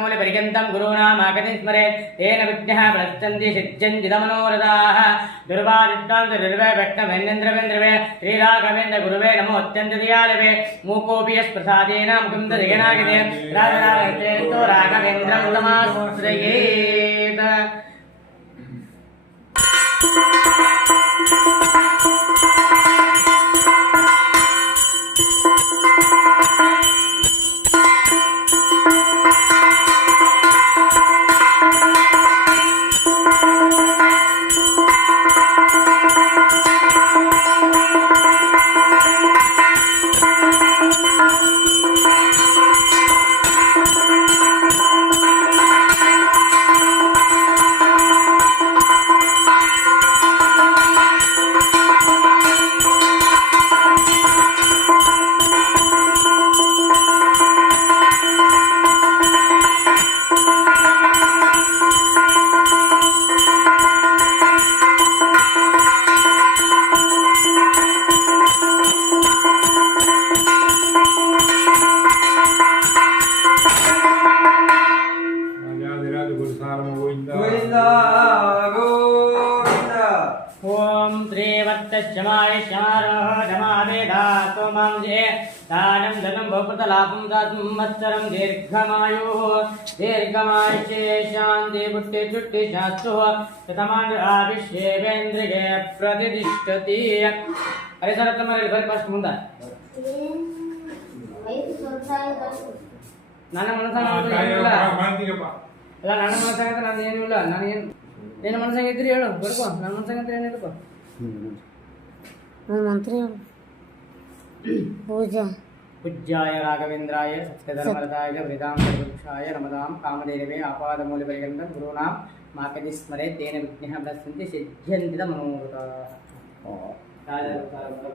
मूलपर्यन्तं गुरूणामागतिं स्मरेत् तेन विघ्नः प्रश्यन्ति सिद्ध्यन्ति मनोरथाः दुर्वादित्तां दुर्वैभट्टमेन्द्रवेन्द्रवे श्रीराघवेन्द्र गुरुवे नमो अत्यन्तदयालवे मूकोऽपि यस्प्रसादेन मुखं दधिगणागिते राजराजतेतो राघवेन्द्रं तमाश्रयेत् ओम त्रिवर्तश्चमाय शमारोहमावेदातो मां जे दानं धनं भवप्रतलापं दातुं मत्सरं दीर्घमायुष्ये शान्ति बुद्धि चुट्टि शास्तु शतमान आविश्येवेन्द्रिये प्रतिष्ठति अरे सर तुम्हारे घर पास मुंडा ನನ್ನ ಮನಸ್ಸಾಗ ಅಲ್ಲ ನನ್ನ ಮನಸ್ಸಾಗ ನಾನು ಏನು ಇಲ್ಲ ನಾನು ಏನು ಏನು ಮನಸ್ಸಾಗಿದ್ರಿ ಹೇಳು ಬರ್ಕೋ ನನ್ನ ಮನಸ್ಸಾಗಂದ್ರೆ ಏನು ಹೇಳ್ಕೋ ಮಂತ್ರಿ ಪೂಜಾ पूज्याय राघवेन्द्राय सत्यधर्मरताय वृदां सर्वक्षाय नमदां कामधेनवे आपादमूलपर्यन्तं गुरूणां माकति स्मरेत् तेन विघ्नः प्रश्यन्ति सिद्ध्यन्ति मनोरथाः